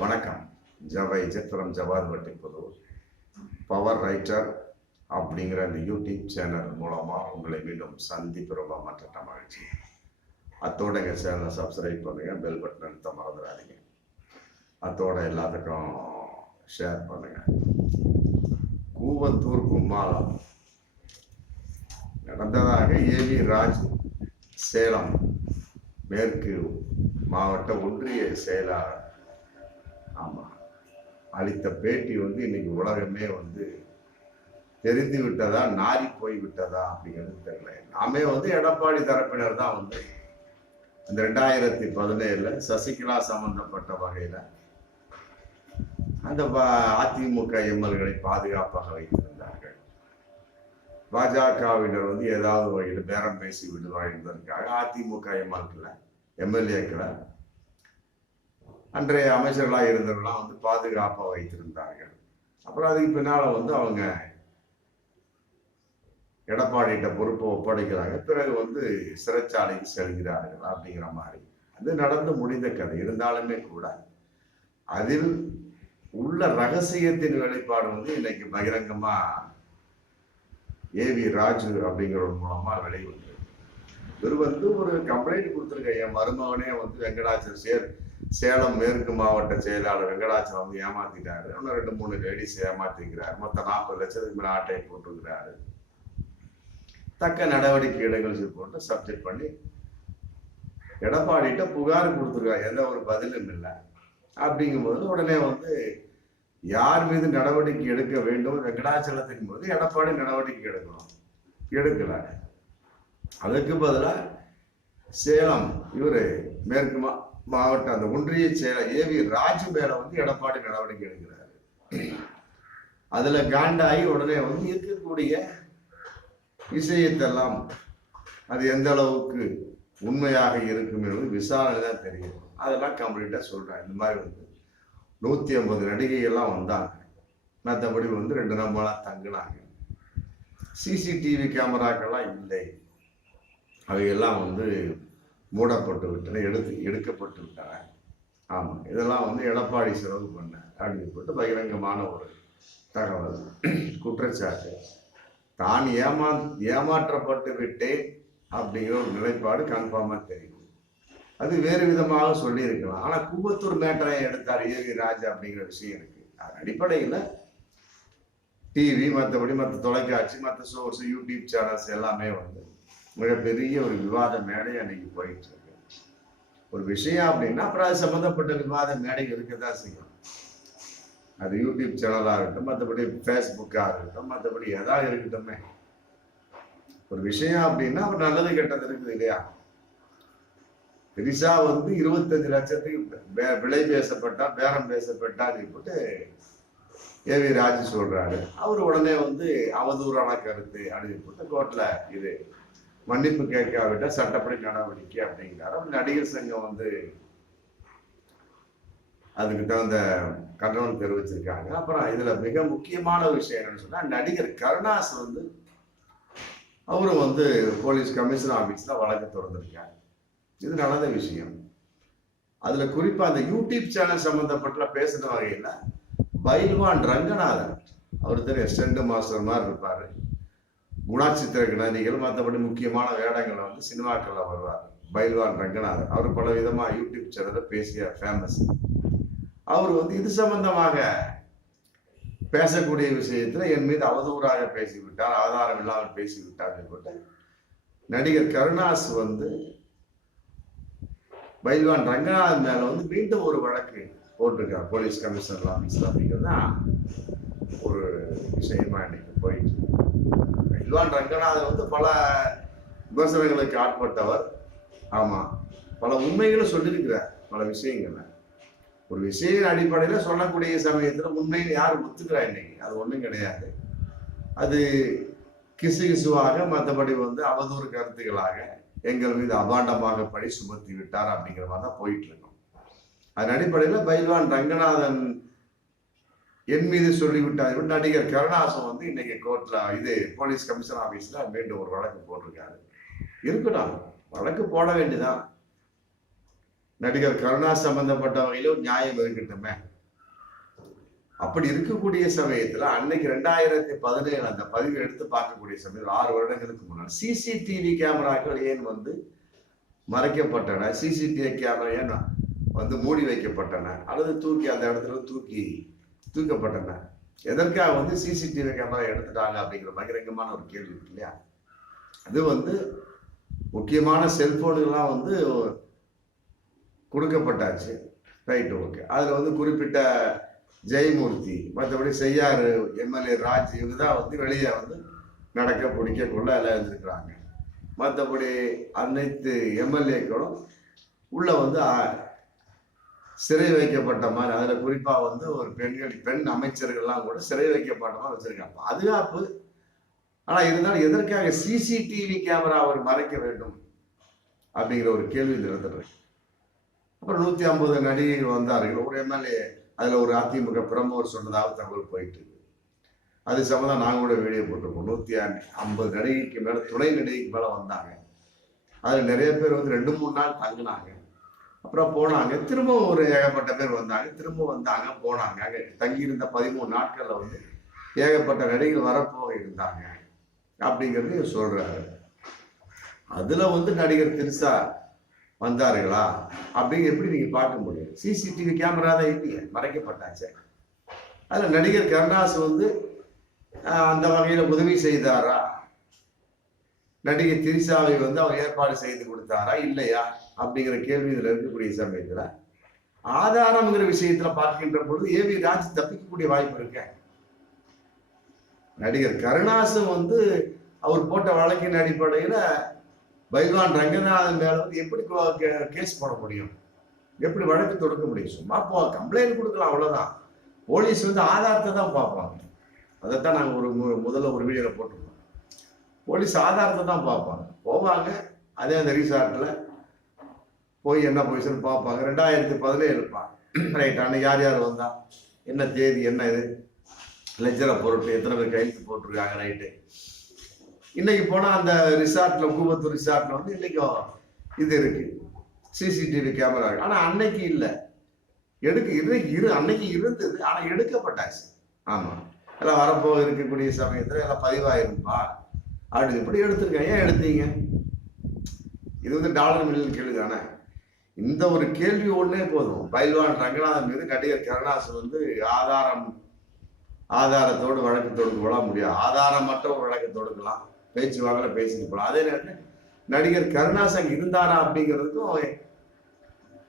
வணக்கம். ஜவை ஜெத்ரம் Javad வட்டிப்புதூர் power writer அப்படிங்கிற அந்த யூடியூப் சேனல் மூலமாக உங்களை மீண்டும் சந்திப்பு ரொம்ப மற்ற மகிழ்ச்சி. அத்தோட எங்கள் சேனலை சப்ஸ்கிரைப் பண்ணுங்கள், பெல் பட்டன் அழுத்த மறந்துடாதீங்க. அத்தோட எல்லாத்துக்கும் ஷேர் பண்ணுங்கள். கூவத்தூர் கும்மாளம் நடந்ததாக ஏவி ராஜ் சேலம் மேற்கு மாவட்ட ஒன்றிய செயலாளர் அளித்த பேட்டி இன்னைக்கு உலகமே தெரிந்து விட்டதா, நாரி போய் விட்டதா அப்படிங்கிறது தெரியல. நாமே எடப்பாடி தரப்பினர் தான் இந்த 2017 சசிகலா சம்பந்தப்பட்ட வகையில அந்த அதிமுக எம்எல்களை பாதுகாப்பாக வைத்திருந்தார்கள். பாஜகவினர் ஏதாவது வகையில் பேரம் பேசி விடுவார் என்பதற்காக அதிமுக எம்எல்ஏக்களை அன்றைய அமைச்சர்களாக இருந்தவர்கள்லாம் பாதுகாப்பாக வைத்திருந்தார்கள். அப்புறம் அதுக்கு பின்னால அவங்க எடப்பாடிட்ட பொறுப்பை ஒப்படைக்கிறாங்க. பிறகு சிறைச்சாலைக்கு செல்கிறார்கள் அப்படிங்கிற மாதிரி அது நடந்து முடிந்த கதை. இருந்தாலுமே கூட அதில் உள்ள ரகசியத்தின் வெளிப்பாடு இன்னைக்கு பகிரங்கமா ஏவி ராஜு அப்படிங்கிறவர் மூலமா வெளிவந்து இவர் ஒரு கம்ப்ளைண்ட் கொடுத்துருக்க. என் மருமகனே வெங்கடாச்சலம் சேலம் மேற்கு மாவட்ட செயலாளர் வெங்கடாச்சலம் ஏமாத்திட்டாரு. இன்னும் 2-3 லேடிஸ் ஏமாத்திக்கிறாரு. மொத்தம் 40 லட்சத்துக்கு மேல ஆட்டை போட்டுக்கிறாரு. தக்க நடவடிக்கை எடுங்கள் போட்டு சப்ஜெக்ட் பண்ணி எடப்பாடிட்ட புகார் கொடுத்துருக்காரு. எந்த ஒரு பதிலும் இல்லை. அப்படிங்கும்போது உடனே யார் மீது நடவடிக்கை எடுக்க வேண்டும் வெங்கடாச்சலத்தின் போது எடப்பாடி நடவடிக்கை எடுக்கணும், எடுக்கல. அதுக்கு பதிலாக சேலம் இவரு மேற்கு மாவட்ட அந்த ஒன்றிய செயலர் ஏவி ராஜு மேல எடப்பாடி நடவடிக்கை எடுக்கிறாரு. அதுல காண்டாகி உடனே இருக்கக்கூடிய விஷயத்தெல்லாம் அது எந்த அளவுக்கு உண்மையாக இருக்கும் என்பது விசாரணை தான் தெரியும். அதெல்லாம் கம்ப்ளீட்டா சொல்றாங்க. இந்த மாதிரி 150 நடிகைகள்லாம் வந்தாங்க. மற்றபடி 2 நாளாக தங்கினாங்க. சிசிடிவி கேமராக்கெல்லாம் இல்லை. அவையெல்லாம் மூடப்பட்டு விட்டன, எடுக்கப்பட்டு விட்டன. ஆமாம், இதெல்லாம் எடப்பாடி செலவு பண்ண அப்படின்னு போட்டு பகிரங்கமான ஒரு தகவல், குற்றச்சாட்டு. தான் ஏமாற்றப்பட்டு விட்டேன் அப்படிங்கிற ஒரு நிலைப்பாடு கன்ஃபார்மாக தெரியும். அது வேறு விதமாக சொல்லியிருக்கலாம். ஆனால் கூவத்தூர் மேட்டரை எடுத்தார் ஏவி ராஜா அப்படிங்கிற விஷயம் இருக்கு. அதன் அடிப்படையில் டிவி, மற்றபடி மற்ற தொலைக்காட்சி, மற்ற சோர்ஸ், யூடியூப் சேனல்ஸ் எல்லாமே மிகப்பெரிய ஒரு விவாத மேடை அன்னைக்கு போயிட்டு இருக்கு. ஒரு விஷயம் அப்படின்னா அப்புறம் அது சம்பந்தப்பட்ட விவாத மேடை இருக்கதான் செய்யும். அது யூடியூப் சேனலாக இருக்கட்டும், மற்றபடி ஃபேஸ்புக்காக இருக்கட்டும், மற்றபடி எதாவது இருக்கட்டுமே. ஒரு விஷயம் அப்படின்னா ஒரு நல்லது கெட்டது இருக்குது இல்லையா? பெரிசா 25 லட்சத்துக்கு விலை பேசப்பட்டா, பேரம் பேசப்பட்டா போட்டு ஏவி ராஜு சொல்றாரு. அவர் உடனே அவதூறான கருத்து அப்படின்னு போட்டு கோர்ட்ல இது மன்னிப்பு கேட்காவிட்டா சட்டப்படி நடவடிக்கை அப்படிங்கிறாரு. நடிகர் சங்கம் அதுக்கு தகுந்த கண்டனம் தெரிவிச்சிருக்காங்க. அப்புறம் இதுல மிக முக்கியமான விஷயம் என்னன்னு சொன்னா, நடிகர் கருணாஸ் அவரும் போலீஸ் கமிஷனர் ஆபீஸ்ல வழக்கு தொடர்ந்திருக்காங்க. இது நடந்த விஷயம். அதுல குறிப்பா அந்த யூடியூப் சேனல் சம்பந்தப்பட்ட பேசுன வகையில பைல்வான் ரங்கநாதன், அவர் தெரியும், ஸ்டண்ட் மாஸ்டர் மாதிரி இருப்பாரு, குணாச்சித்திர நடிகள், மற்றபடி முக்கியமான வேடங்களை சினிமாக்கள்ல வருவார். பைல்வான் ரங்கநாதன் அவர் பல விதமா யூடியூப் சேனல்ல பேசிய ஃபேமஸ். அவர் இது சம்பந்தமாக பேசக்கூடிய விஷயத்துல என் மீது அவதூறாக பேசிவிட்டார், ஆதாரம் இல்லாமல் பேசிவிட்டார் போட்டு நடிகர் கருணாஸ் பைல்வான் ரங்கநாதன் மேல மீண்டும் ஒரு வழக்கு போட்டிருக்கார் போலீஸ் கமிஷனர் ஆபீஸ்ல. அப்படிங்கிறது தான் ஒரு விஷயமா இன்னைக்கு போயிட்டு. பைல்வான் ரங்கநாதன் பல விமர்சனங்களுக்கு ஆட்பட்டவர். ஆமா, பல உண்மைகளும் சொல்லியிருக்கிறார். பல விஷயங்கள்ல ஒரு விஷய அடிப்படையில சொல்லக்கூடிய சமயத்துல உண்மையை யார் ஒத்துக்கிறா? இன்னைக்கு அது ஒண்ணும் கிடையாது. அது கிசுகிசுவாக, மற்றபடி அவதூறு கருத்துக்களாக எங்கள் மீது அபாண்டமாக பழி சுமத்தி விட்டார் அப்படிங்கிற மாதிரி தான் போயிட்டு இருக்கோம். அதன் அடிப்படையில் பைல்வான் ரங்கநாதன் என் மீது சொல்லிவிட்டார். நடிகர் கருணாசம் இன்னைக்கு கோர்ட்ல இது போலீஸ் கமிஷனர் ஆபீஸ்ல மீண்டும் ஒரு வழக்கு போட்டிருக்காரு. இருக்கட்டும், வழக்கு போட வேண்டியதான். நடிகர் கருணா சம்பந்தப்பட்ட வகையிலும் நியாயம் இருக்கட்டுமே. அப்படி இருக்கக்கூடிய சமயத்துல அன்னைக்கு 2017 அந்த பதிவு எடுத்து பார்க்கக்கூடிய சமயத்தில் 6 வருடங்களுக்கு முன்னால் சிசிடிவி கேமராக்கள் ஏன் வந்து மறைக்கப்பட்டன, சிசிடிவி கேமரா ஏன் வந்து மூடி வைக்கப்பட்டன அல்லது தூக்கி அந்த இடத்துல தூக்கப்பட்டன, எதற்காக வந்து சிசிடிவி கேமரா எடுத்துட்டாங்க அப்படிங்கிற பகிரங்கமான ஒரு கேள்வி இருக்கு இல்லையா. அது வந்து முக்கியமான செல்போனுகள்லாம் வந்து கொடுக்கப்பட்டாச்சு, ரைட், ஓகே. அதில் வந்து குறிப்பிட்ட ஜெயமூர்த்தி, மற்றபடி செய்யாறு எம்எல்ஏ ராஜ், இவங்க தான் வந்து வெளியே வந்து நடக்க பிடிக்க கொள்ள எல்லாம் இருந்திருக்கிறாங்க. மற்றபடி அனைத்து எம்எல்ஏக்களும் உள்ள வந்து சிறை வைக்கப்பட்ட மாதிரி, அதில் குறிப்பாக வந்து ஒரு பெண் அமைச்சர்கள்லாம் கூட சிறை வைக்கப்பட்ட மாதிரி வச்சிருக்காங்க. பாதுகாப்பு. ஆனால் இருந்தாலும் எதற்காக சிசிடிவி கேமரா அவர் மறைக்க வேண்டும் அப்படிங்கிற ஒரு கேள்வி நிறுத்துறேன். அப்புறம் 150 நடிகைகள் வந்தார்கள், ஒரு எம்எல்ஏ, அதில் ஒரு அதிமுக பிரமுகர் சொன்னதாக தகவல் போயிட்டு இருக்கு. அது சம்மந்தம் நாங்கள் கூட வீடியோ போட்டிருக்கோம். 150 நடிகைக்கு மேலே, துணை நடிகைக்கு மேலே வந்தாங்க. அதில் நிறைய பேர் வந்து 2-3 நாள் தங்கினாங்க, அப்புறம் போனாங்க, திரும்பவும் ஒரு ஏகப்பட்ட பேர் வந்தாங்க, திரும்ப வந்தாங்க, போனாங்க. அங்கே தங்கியிருந்த 13 நாட்களில் வந்து ஏகப்பட்ட நடிகைகள் வரப்போக இருந்தாங்க அப்படிங்கிறது சொல்றாரு. அதுல வந்து நடிகர் திரிசா வந்தார்களா அப்படின்னு எப்படி நீங்க பார்க்க முடியும்? சிசிடிவி கேமரா தான் இல்லையே, மறைக்கப்பட்டாச்சு. அதுல நடிகர் கருணாஸ் வந்து அந்த வகையில உதவி செய்தாரா, நடிகை திரிசாவை வந்து அவர் ஏற்பாடு செய்து கொடுத்தாரா இல்லையா அப்படிங்கிற கேள்வி இதுல இருக்கக்கூடிய சமயத்துல ஆதாரம்ங்கிற விஷயத்துல பார்க்கின்ற பொழுது ஏவி ராஜ் தப்பிக்கக்கூடிய வாய்ப்பு இருக்கு. நடிகர் கருணாசும் வந்து அவர் போட்ட வழக்கின் அடிப்படையில பைல்வான் ரங்கநாதன் மேல வந்து எப்படி கேஸ் போட முடியும், எப்படி வழக்கு தொடுக்க முடியும்? சும்மா கம்ப்ளைண்ட் கொடுக்கலாம், அவ்வளவுதான். போலீஸ் வந்து ஆதாரத்தை தான் பார்ப்பாங்க. அதைத்தான் நாங்கள் முதல்ல ஒரு வீடியோல போட்டிருக்கோம். போலீஸ் ஆதாரத்தை தான் பார்ப்பாங்க, போவாங்க. அதே அந்த ரிசார்ட்ல போய் என்ன பொசிஷன் பார்ப்பாங்க. 2017 இருப்பான், ரைட். அன்னைக்கு யார் யார் வந்தா, என்ன தேதி, என்ன இது, லெஜரை பொருட்டு எத்தனை பேர் கையெழுத்து போட்டிருக்காங்க, ரைட்டு. இன்னைக்கு போனா அந்த ரிசார்ட்ல, கூவத்தூர் ரிசார்ட்ல வந்து இன்னைக்கும் இது இருக்கு, சிசிடிவி கேமரா இருக்கு. ஆனா அன்னைக்கு இல்லை, அன்னைக்கு இருந்தது, ஆனா எடுக்கப்பட்டாச்சு. ஆமா, எல்லாம் வரப்போ இருக்கக்கூடிய சமயத்துல எல்லாம் பதிவாயிருப்பா அப்படின்னு இப்படி எடுத்திருக்காங்க. ஏன் எடுத்தீங்க? இது வந்து டாலர் மில்லியன் கேள்வி தானே. இந்த ஒரு கேள்வி ஒண்ணே போதும். பைல்வான் ரங்கநாதன் மீது நடிகர் கருணாஸ் வந்து ஆதாரத்தோடு வழக்கு தொடுக்க போட முடியாது. ஆதாரமற்ற ஒரு வழக்கு தொடுக்கலாம், பேச்சுவாக்கில் பேசிட்டு போகலாம். அதே நேரத்தில் நடிகர் கருணாஸ் அங்கே இருந்தாரா அப்படிங்கிறதுக்கும்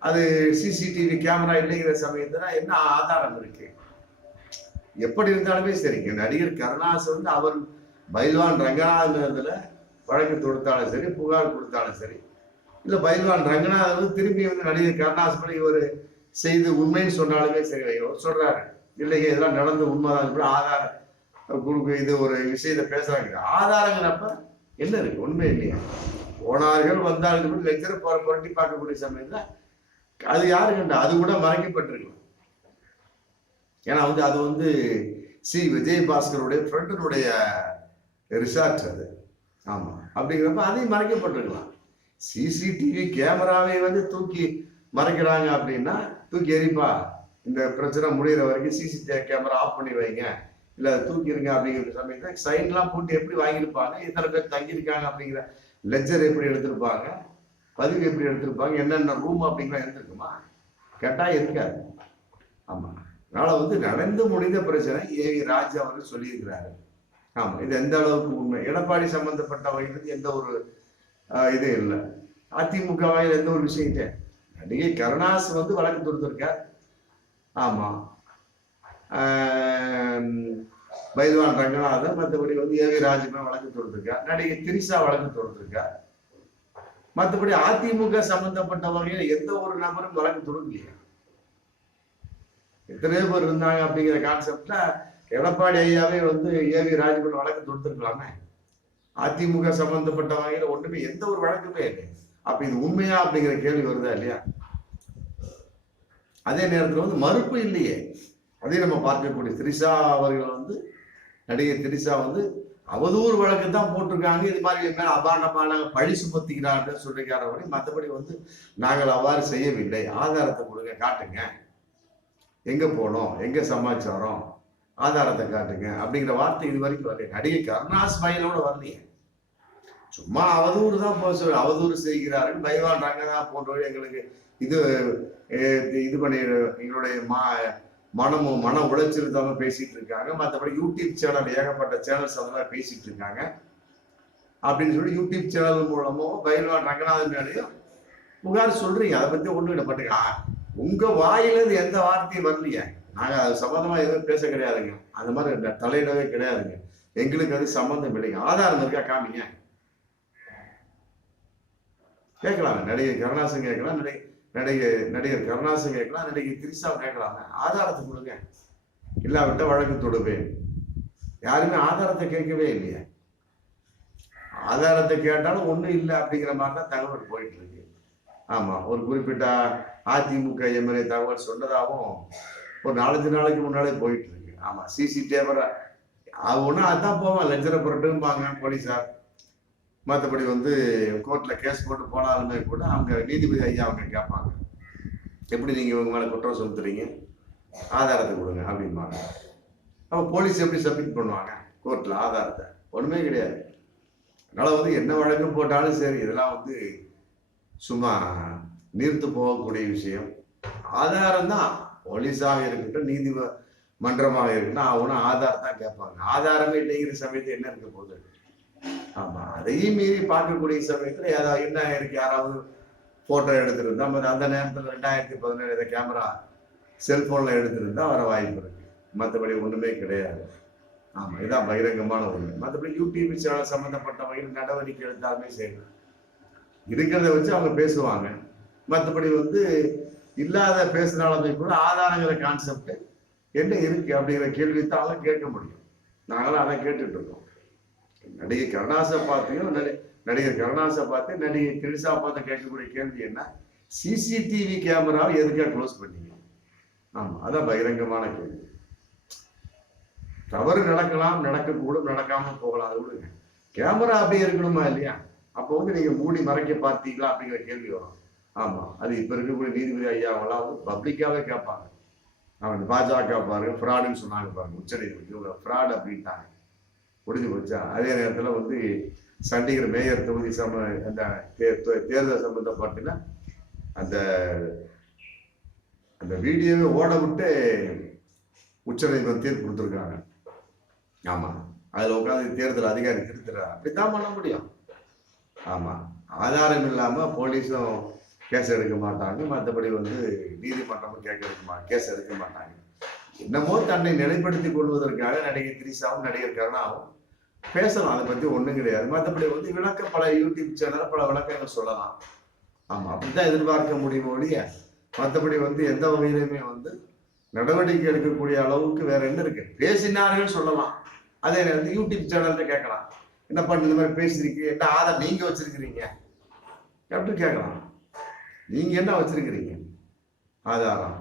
அது சிசிடிவி கேமரா இல்லைங்கிற சமயத்துல என்ன ஆதாரம் இருக்கு? எப்படி இருந்தாலுமே சரிங்க, நடிகர் கருணாஸ் வந்து அவர் பைல்வான் ரங்கநாதன்ல வழக்கு தொடுத்தாலும் சரி, புகார் கொடுத்தாலும் சரி, இல்லை பைல்வான் ரங்கநாதன் வந்து திரும்பி வந்து நடிகர் கருணாஸ் படி இவர் செய்து உண்மைன்னு சொன்னாலுமே சரி, அவர் சொல்றாரு இல்லைங்க இதெல்லாம் நடந்து உண்மைதான், ஆதாரம் இது ஒரு விஷயத்த பேசுறாங்க. ஆதாரங்கிறப்ப என்ன இருக்கு? உண்மை இல்லையா? போனார்கள் வந்தார்கள் லெக்சர் புரட்டி பார்க்கக்கூடிய சமயத்துல அது யாரு கண்டா? அது கூட மறைக்கப்பட்டிருக்கலாம். ஏன்னா வந்து அது வந்து விஜயபாஸ்கருடைய ஃப்ரெண்டனுடைய ரிசார்ட் அது. ஆமா, அப்படிங்கிறப்ப அதையும் மறைக்கப்பட்டிருக்கலாம். சிசிடிவி கேமராவை வந்து தூக்கி மறைக்கிறாங்க அப்படின்னா, தூக்கி எரிப்பா, இந்த பிரச்சனை முடிகிற வரைக்கும் சிசிடிவி கேமரா ஆஃப் பண்ணி வைங்க, இல்லை தூக்கிடுங்க அப்படிங்கிற சமயத்தை சைன்லாம் போட்டு எப்படி வாங்கியிருப்பாங்க, எத்தனை பேர் தங்கியிருக்காங்க அப்படிங்கிற லெஜர் எப்படி எடுத்திருப்பாங்க, பதிவு எப்படி எடுத்திருப்பாங்க, என்னென்ன ரூம் அப்படிங்கிற எடுத்திருக்குமா? கேட்டா இருக்காது. ஆமா, அதனால வந்து நடந்து முடிந்த பிரச்சனை ஏவி ராஜா அவர்கள் சொல்லியிருக்கிறாரு. ஆமா, இது எந்த அளவுக்கு உண்மை? எடப்பாடி சம்பந்தப்பட்ட வகையில் எந்த ஒரு இது இல்லை, அதிமுக வகையில் எந்த ஒரு விஷயம். நடிகை கருணாஸ் வந்து வழக்கு தொடுத்திருக்கார். ஆமா, பைல்வான் ரங்கநாதன் மற்றபடி வந்து ஏவி ராஜுமே வழக்கு தொடுத்திருக்கார். நடிகை திரிசா வழக்கு தொடுத்திருக்கார். மற்றபடி அதிமுக சம்பந்தப்பட்ட வகையில் எந்த ஒரு நபரும் வழக்கு தொடுக்கலையா? எத்தனையோ பேர் இருந்தாங்க அப்படிங்கிற கான்செப்ட்ல எடப்பாடி ஐயாவே வந்து ஏவி ராஜுமன் வழக்கு தொடுத்திருக்கலாமே. அதிமுக சம்பந்தப்பட்ட வகையில ஒண்ணுமே எந்த ஒரு வழக்குமே இல்லை. அப்ப இது உண்மையா அப்படிங்கிற கேள்வி வருதா இல்லையா? அதே நேரத்தில் வந்து மறுப்பு இல்லையே. அதே நம்ம பார்க்கக்கூடிய திரிஷா அவர்கள் வந்து, நடிகை திரிஷா வந்து அவதூறு வழக்கு தான் போட்டிருக்காங்க. இது மாதிரி மேல அபாண்டமான பழி சுமத்துகிறார்கள் சொல்லிக்காரவரை. மற்றபடி வந்து நாங்கள் அவ்வாறு செய்யவில்லை. ஆதாரத்தை கொடுங்க, காட்டுங்க, எங்க போனோம், எங்க சமாச்சாரம், ஆதாரத்தை காட்டுங்க அப்படிங்கிற வார்த்தை இது வரைக்கும் வரல. நடிகை கருணாஸ் பையனோட வரலையே. சும்மா அவதூறு தான் அவதூறு செய்கிறார்கள். பைவான் ரங்கனா போன்றவர்கள் எங்களுக்கு இது இது பண்ணி எங்களுடைய மன உளைச்சல் தான் பேசிட்டு இருக்காங்க. மற்றபடி யூடியூப் சேனல் ஏகப்பட்ட சேனல்ஸ் அதெல்லாம் பேசிட்டு இருக்காங்க அப்படின்னு சொல்லி யூடியூப் சேனல் மூலமும் பைவான் ரங்கநாதன் மேலேயும் புகார் சொல்றீங்க. அதை பத்தி ஒண்ணு இடப்பட்டுங்க. உங்க வாயிலிருந்து எந்த வார்த்தையும் வரலையே. நாங்க அது சம்பந்தமா எதுவும் பேச கிடையாதுங்க. அந்த மாதிரி தலையிடவே கிடையாதுங்க. எங்களுக்கு அது சம்பந்தம் இல்லைங்க. ஆதாரம் இருக்கா காமிங்க, கேட்கலாங்க. நடிகர் கருணாசன் கேட்கலாம், நடிகர் கருணாசன் கேட்கலாம், நடிகை திரிஷா கேட்கலாங்க. ஆதாரத்தை கொடுங்க, இல்லாவிட்ட வழக்கு தொடுவேன். யாருமே ஆதாரத்தை கேட்கவே இல்லையா. ஆதாரத்தை கேட்டாலும் ஒண்ணும் இல்லை அப்படிங்கிற மாதிரி தான் தகவல் போயிட்டு இருக்கு. ஆமா, ஒரு குறிப்பிட்ட அதிமுக எம்எல்ஏ தகவல் சொன்னதாகவும் ஒரு 4 நாளைக்கு முன்னாலே போயிட்டு இருக்கு. ஆமா, சிசிடிவி அது ஒண்ணு அதான் போவான், லஞ்சர புரட்டும்பாங்க போலீஸார். மற்றபடி வந்து கோர்ட்ல கேஸ் போட்டு போனாலுமே கூட அவங்க நீதிபதி ஐயா அவங்க கேட்பாங்க, எப்படி நீங்க இவங்க மேல குற்றம் செலுத்துறீங்க, ஆதாரத்தை கொடுங்க அப்படின்பாங்க. அப்ப போலீஸ் எப்படி சப்மிட் பண்ணுவாங்க கோர்ட்ல ஆதாரத்தை? ஒண்ணுமே கிடையாது. அதனால வந்து என்ன வழக்கு போட்டாலும் சரி, இதெல்லாம் வந்து சும்மா நீர்த்து போகக்கூடிய விஷயம். ஆதாரம் தான். போலீஸாக இருக்கட்டும், நீதிமன்றமாக இருக்கட்டும், அவனும் ஆதாரம் தான் கேட்பாங்க. ஆதாரமே இல்லைங்கிற சமயத்துல என்ன இருக்க போகுது? ஆமா, அதையும் மீறி பார்க்கக்கூடிய சமயத்துல ஏதாவது என்ன இருக்கு, யாராவது போட்டோ எடுத்திருந்தா அந்த நேரத்துல 2017 கேமரா செல்போன்ல எடுத்திருந்தா வர வாய்ப்பு இருக்கு. மற்றபடி ஒண்ணுமே கிடையாது. ஆமா, இதான் பகிரங்கமான ஒண்ணு. மற்றபடி யூடியூப் சேனல் சம்பந்தப்பட்ட வகையில் நடவடிக்கை எடுத்தாலுமே சரி, இருக்கிறத வச்சு அவங்க பேசுவாங்க. மற்றபடி வந்து இல்லாத பேசுனாலுமே கூட ஆதாரங்கிற கான்செப்ட் என்ன இருக்கு அப்படிங்கிற கேள்வி தான் அவங்க கேட்க முடியும். நாங்களும் அதை கேட்டுட்டு இருக்கோம். நடிகை கருணாசை பார்த்தையும் நடிகர் கருணாசை பார்த்து நடிகை திரிஷா பார்த்து கேட்கக்கூடிய கேள்வி என்ன, சிசிடிவி கேமராவை எதுக்காக க்ளோஸ் பண்ணீங்க? ஆமா, அதான் பகிரங்கமான கேள்வி. தவறு நடக்கலாம், நடக்கக்கூடும், நடக்காம போகலாம், அது விடுங்க. கேமரா அப்படியே இருக்கணுமா இல்லையா? அப்போ வந்து நீங்க மூடி மறைக்க பார்த்தீங்களா அப்படிங்கிற கேள்வி வரும். ஆமா, அது இப்ப இருக்கக்கூடிய நீதிபதி ஐயாவெல்லாம் வந்து பப்ளிக்காவே கேட்பாங்க. அவன் பாஜக பாருங்க ஃப்ராடுன்னு சொன்னாங்க பாருங்க, உச்ச நீதிபதி இவங்க ஃப்ராட் அப்படின்ட்டாங்க, முடிஞ்சு போச்சா. அதே நேரத்துல வந்து சண்டிகர் மேயர் தொகுதி அந்த தேர்தல் சம்பந்தப்பட்டுன்னா அந்த அந்த வீடியோவை ஓட விட்டு உச்ச நீதிமன்றம் தீர்ப்பு கொடுத்துருக்காங்க. ஆமா, அதுல உட்காந்து தேர்தல் அதிகாரி திருத்துறாரு. அப்படித்தான் பண்ண முடியும். ஆமா, ஆதாரம் இல்லாம போலீஸும் கேஸ் எடுக்க மாட்டாங்க. மற்றபடி வந்து நீதிமன்றமும் கேஸ் எடுக்க மாட்டாங்க. என்னமோ தன்னை நிலைப்படுத்திக் கொள்வதற்காக நடிகை திரிஷாவும் நடிகர் கருணாவும் பேசலாம், அதை பத்தி ஒண்ணும் கிடையாது. மற்றபடி வந்து பல யூடியூப் சேனல் பல விளக்கங்கள் சொல்லலாம். ஆமா, அப்படித்தான் எதிர்பார்க்க முடியும் ஒழிய மற்றபடி வந்து எந்த வகையிலுமே வந்து நடவடிக்கை எடுக்கக்கூடிய அளவுக்கு வேற என்ன இருக்கு? பேசினார்கள் சொல்லலாம். அதே நேரத்தில் யூடியூப் சேனல்ல கேட்கலாம், என்ன பண்ண இந்த மாதிரி பேசிருக்கீங்க, என்ன ஆதாரம் நீங்க வச்சிருக்கிறீங்க அப்படின்னு கேட்கலாம். நீங்க என்ன வச்சிருக்கிறீங்க ஆதாரம்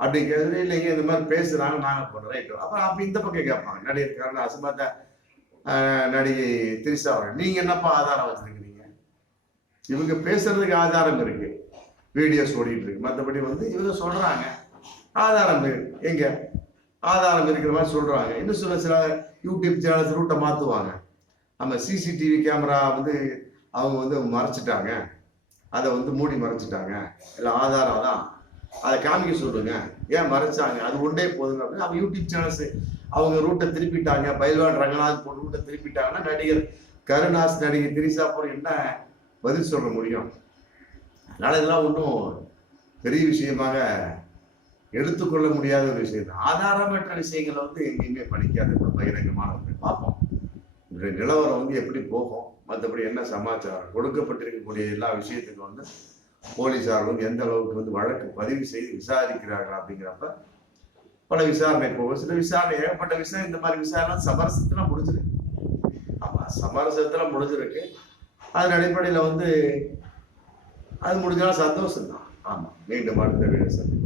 அப்படி கேட்குறது இல்லைங்க, இந்த மாதிரி பேசுறாங்க நாங்க போடுறோம் ரைட். அப்புறம் அப்ப இந்த பக்கம் கேட்பாங்க நடிகர் கருணாசு பார்த்த நடிகை திரிஷா, நீங்க என்னப்பா ஆதாரம் வச்சிருக்கிறீங்க? இவங்க பேசுறதுக்கு ஆதாரம் இருக்கு, வீடியோஸ் ஓடிட்டு இருக்கு. மற்றபடி வந்து இவங்க சொல்றாங்க ஆதாரம் எங்க ஆதாரம் இருக்கிற மாதிரி சொல்றாங்க. இன்னும் சில யூடியூப் சேனல்ஸ் ரூட்டை மாத்துவாங்க. நம்ம சிசிடிவி கேமரா வந்து அவங்க வந்து மறைச்சிட்டாங்க, அதை வந்து மூடி மறைச்சிட்டாங்க, இல்லை ஆதாரம் தான், அதை காமிக்க சொல்லுங்க, ஏன் மறைச்சாங்க, அது ஒன்றே போதுங்க அப்படின்னு அவங்க யூடியூப் சேனல்ஸ் அவங்க ரூட்டை திருப்பிட்டாங்க. பைல்வான் ரங்கநாத் போன்ற ரூட்டை திருப்பிட்டாங்கன்னா நடிகர் கருணாஸ் நடிகை திரிஷா போற என்ன பதில் சொல்ல முடியும்? அதனால இதெல்லாம் ஒன்றும் பெரிய விஷயமாக எடுத்துக்கொள்ள முடியாத ஒரு விஷயம் தான். ஆதாரமற்ற விஷயங்களை வந்து எங்கேயுமே படிக்காது. பகிரங்கமான பார்ப்போம் இன்றைய நிலவரம் வந்து எப்படி போகும், மற்றபடி என்ன சமாச்சாரம் கொடுக்கப்பட்டிருக்கக்கூடிய எல்லா விஷயத்துக்கும் வந்து போலீஸார் வந்து எந்த அளவுக்கு வந்து வழக்கு பதிவு செய்து விசாரிக்கிறார்கள் அப்படிங்கிறப்ப பல விசாரணை போகும். சில விசாரணை ஏகப்பட்ட விசாரணை, இந்த மாதிரி விசாரணை சமரசத்துல முடிஞ்சிருக்கு. ஆமா, சமரசத்துல முடிஞ்சிருக்கு. அதன் அடிப்படையில வந்து அது முடிஞ்சாலும் சந்தோஷம் தான். ஆமா, மீண்டும் அடுத்த வீடியோ சந்திப்போம்.